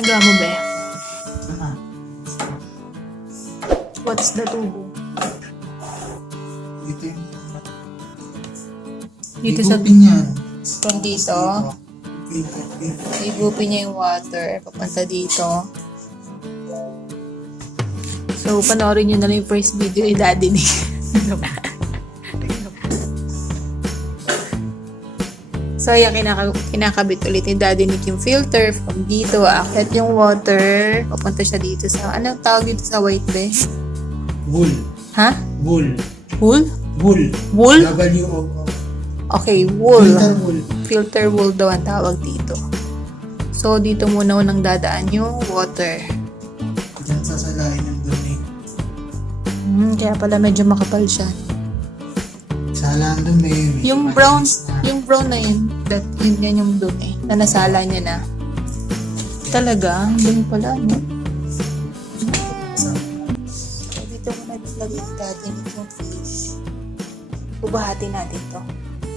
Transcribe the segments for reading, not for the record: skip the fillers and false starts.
Nagawa mo ba? Ah, What's the tubo? dito yung... Dito sa... Higupin yan. From dito? Higupin niya yung water. Papunta dito. So, panoorin nyo na lang yung first video ni Daddy Nik. So, ayan, kinakabit ulit ni Daddy Nik yung filter. From dito, akit yung water. Papunta siya dito sa... Anong tawag dito sa white bay? Wool. Ha? Wool. Wool? Wool. Wool? W-O-O. Okay, wool. Filter wool. Filter wool daw ang tawag dito. So, dito muna unang dadaan yung water. Diyan sasalain yung dumi. Kaya pala medyo makapal siya. Sala ang dumi. Yung brown na yun, yan yung dumi, na nasala niya na. Talaga, ang dumi pala, no? So, dito muna lagay natin yung fish. Ubahati natin to.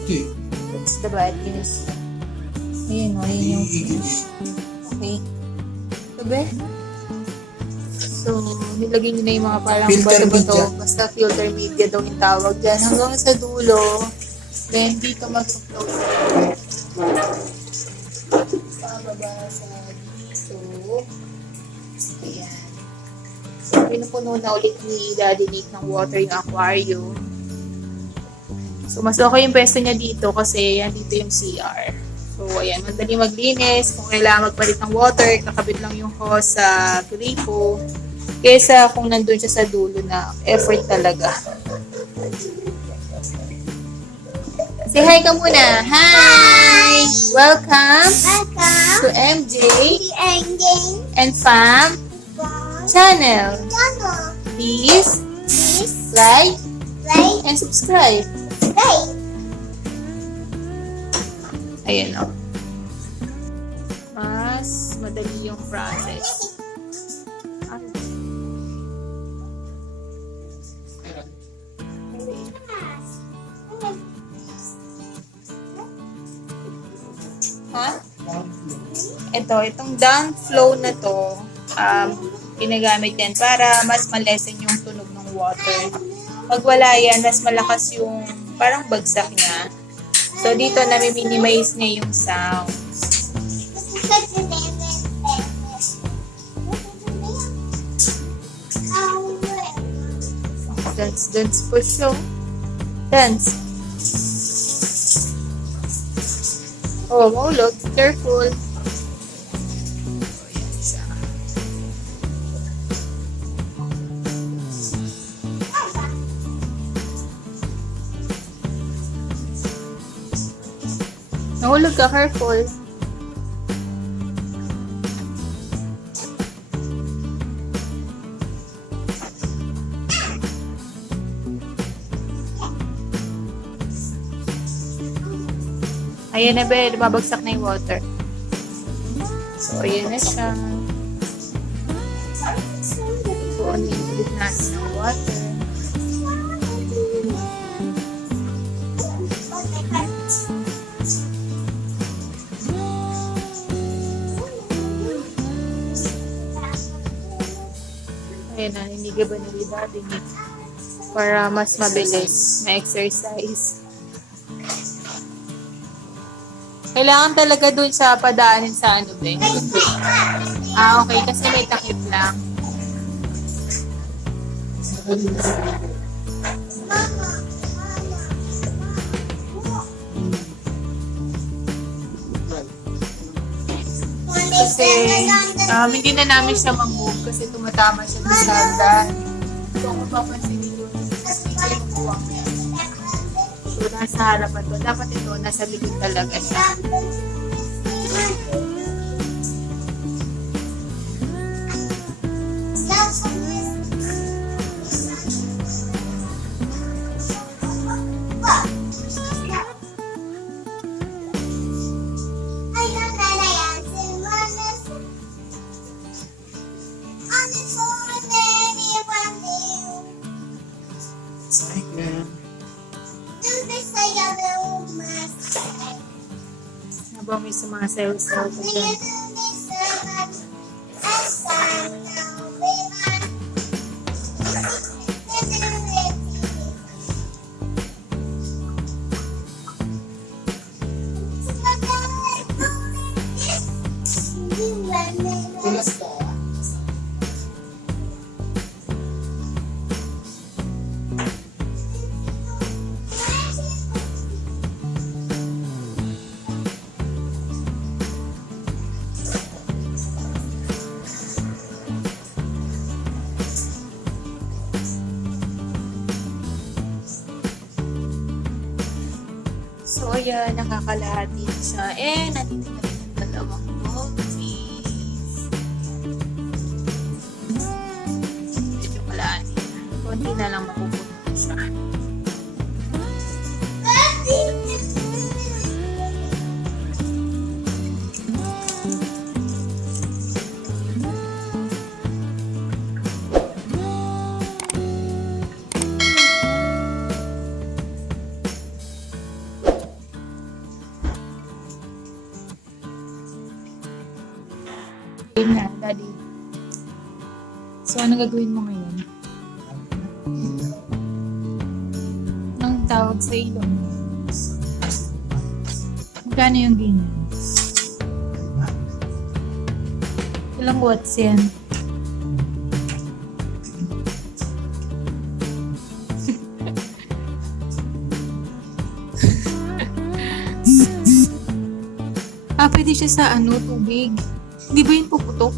Okay. That's the bad news. Ayun, o, ayun yung fish. Okay. Sabi? So, nilagay nyo na yung mga parang Filter bato-bato. media. Basta filter media daw yung tawag dyan. Hanggang sa dulo, then dito mag-flow. Pababa sa dito. Ayan. So, pinupuno na ulit ni Daddy Nik ng water yung aquarium. So, mas okay yung pwesto niya dito kasi yan dito yung CR. So, ayan, madali maglinis. Kung kailangan magpalit ng water, kakabit lang yung hose sa gripo. Kesa kung nandun siya sa dulo na effort talaga. Say hi ka muna. Hi! Welcome to MJ and Fam Channel. Please like and subscribe. Ayan o. Mas madali yung process. Ha? Itong downflow na to, ginagamit yan para mas malesen yung tunog ng water. Pag wala yan, mas malakas yung parang bagsak niya. So, dito nami-minimize niya yung sounds. Dance, push show. Dance. Oh, mahulog. Careful. Nahulog ka, careful. Ayan na ba, lumabagsak na yung water. So, ayan na siya. So, ulit natin ng water. Ayan na, hiniga ba ng Daddy Nik para mas mabilis na exercise. Kailangan talaga dun sa padaanin sa ano ba? Okay, kasi may takip lang. Kasi hindi na namin siya mag-move kasi tumatama siya sa hagdan. So, kung mapapansin niyo, mas hindi yung buwang niya. So, nasa harapan to. Dapat ito, nasa likod talaga siya. Habang may sumasayaw-sayaw ko dyan. So, ayan, nakakalahati na siya. Nandito na rin yung dalawang goldfish. Medyo kalahati na. Konti na lang mapupuno na siya. Game na, Daddy. So, ano gagawin mo ngayon? Anong tawag sa ilong? Magkano yung ganyan? Ilang watts yan? Pwede siya sa tubig. Di ba yun puputok?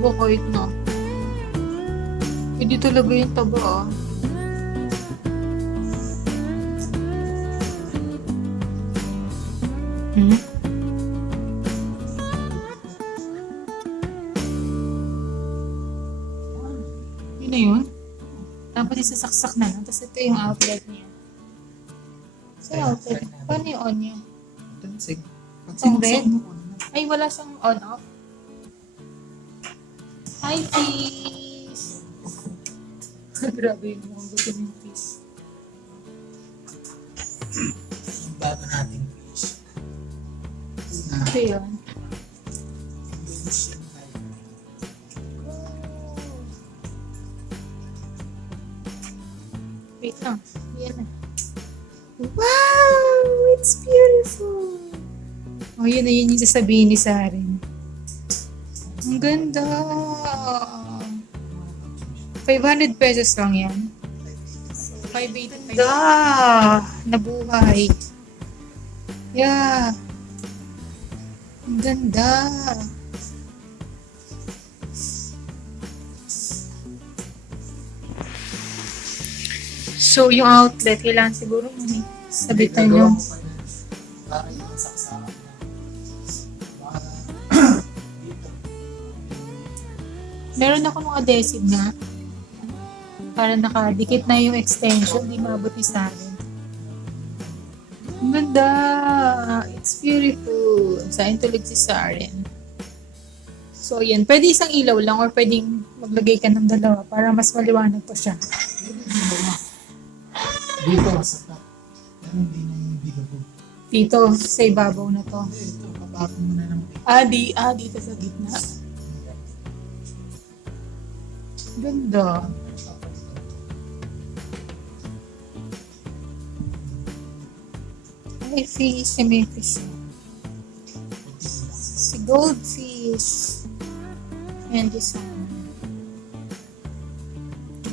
Bakit na? Hindi talaga yung taba Yun na yun? Tapos isasaksak na lang. Tapos ito yung outlet niya. So, outlet. Paano yung on niya? Ang red? Ay, wala siyang on-off. Hi, fish! Grabe yung mga gusto ng fish. Yung bago nating fish. Ito yun. Wait lang. Yan na. Wow! It's beautiful! Oh, yun na yun yung sasabihin ni Saren. Ang ganda! 500 pesos lang yan. 580. Ganda! Nabuhay. Yeah. Ang ganda. So, yung outlet, kailangan siguro sabitan nyo. Para yung saksakan na. Meron ako mga adhesive na para nakadikit na yung extension, di mabuti sa akin. Ang ganda! It's beautiful. Saan tulig si Saren. So, yan. Pwede isang ilaw lang or pwedeng maglagay ka ng dalawa para mas maliwanag pa siya. Dito, sa top. Pero hindi na yung bigabog. Dito, sa ibabaw na to. Ito, kapapin mo na ng Dito sa gitna. Ganda. Ay, fish. May fish. Si goldfish. And this one.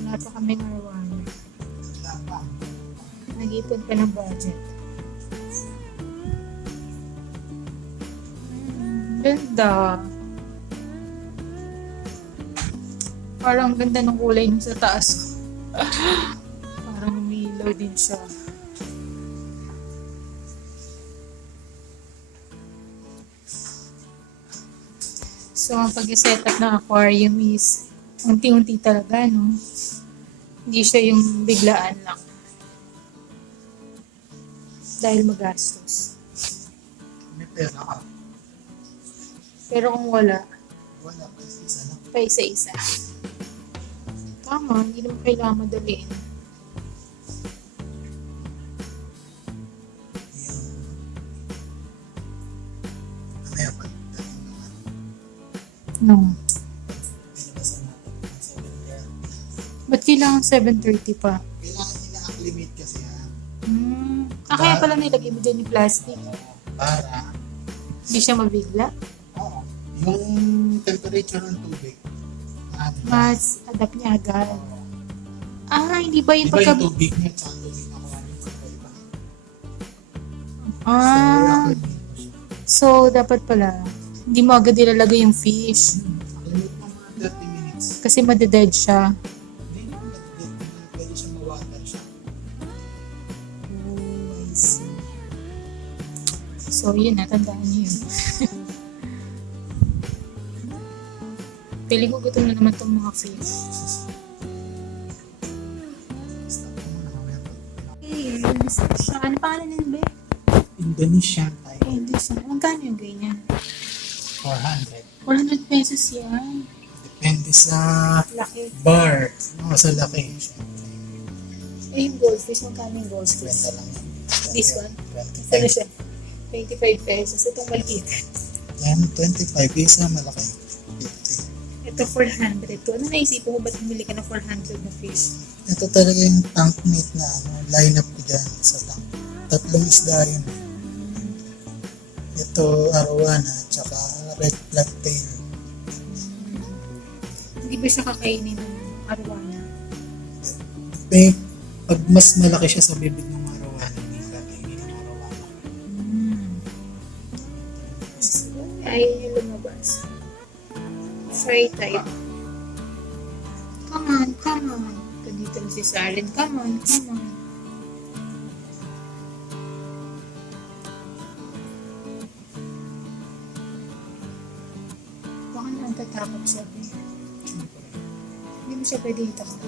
Wala pa kaming Arowan. Nag-ipon pa ng budget. Ganda. Parang ganda ng kulay nung sa taas. Parang umilaw din siya. So, ang pag-setup ng aquarium is unti-unti talaga, no? Hindi siya yung biglaan lang. Dahil magastos. May pera ka. Pero kung wala, Pa isa lang. pa isa-isa. Tama, hindi naman kailangan madaliin. Mamaya pa. No. Pinabasan natin. Ba't kailangan 7:30 pa? Kailangan nila ang limit kasi Kaya pala nilagay mo dyan yung plastic. para Hindi siya mabigla. yung temperature ng tubig. Mas adapt niya agad. Hindi ba yung Iba pagka... yung tubig niya at tubig na kuha yung pagkaiba. So, dapat pala, hindi mo agad ilalagay yung fish. Limit mo mga 30 minutes. Kasi madeded siya. Hindi naman pwede siya mawater siya. So, yun, natandaan niyo yun. Piling ko gutom na naman itong mga fish. Stop mo muna mamaya. Hey, siya. Ano pangalan nila ba? Indonesian tayo. Hindi siya. Magkano yung ganyan? 400. 400 pesos yan. Depende sa Laki. bar. No, sa laki. Eh, yung goldfish. Magkano yung goldfish? 20 lang yan. This one? 25. Ano siya? 25 pesos. Itong maliit. Yan, 25. Isa malaki. 50. Ito 400 to. Ano naisip mo? Ba't bumili ka ng 400 na fish? Ito talaga yung tank meat na line-up ko dyan sa tank. 3 isda yun. Ito, Arowan at saka red blacktail. Hindi ba siya kakainin ng Arowan? Eh, pag mas malaki siya sa bibig ng Arowan, hindi kakainin ng Arowan. Ayaw niya lumabas. Fry type. Come on, come on. Dito na si Saren. Come on, come on. Baka na ang tatakot siya. Hindi mo siya pwede itakot.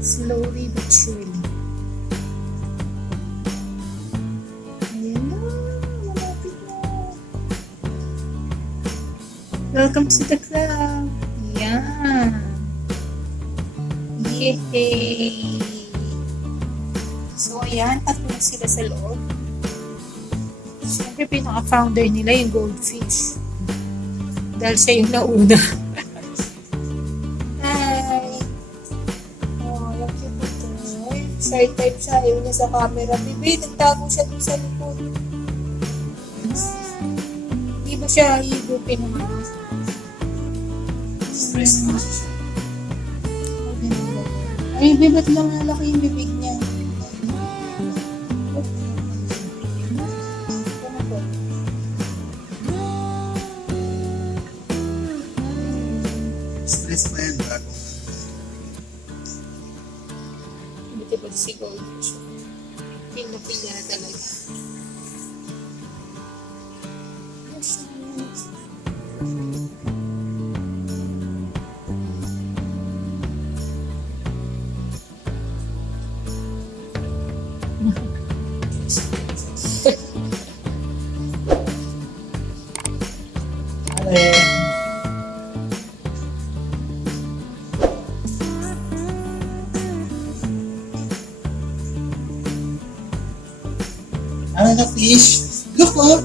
Slowly but surely. Ayan na. Malapit na. Welcome to the club. Yan. Yay! So, ayan. Tatlo na sila sa loob. Siyempre, pinaka-founder nila yung goldfish. Dahil siya yung nauna. Hi! Oh, yung cute ito. Shy type siya. Ayaw niya sa camera. Bibi, nagtago siya dun sa likod. Hindi ba siya higupin naman? Stress na siya. Ay, babe, ba't lang nalaki yung bibig niya? Stress pa yan bago. Buti ba si goldfish? Feel na feel niya na talaga. Ano na fish? Look oh!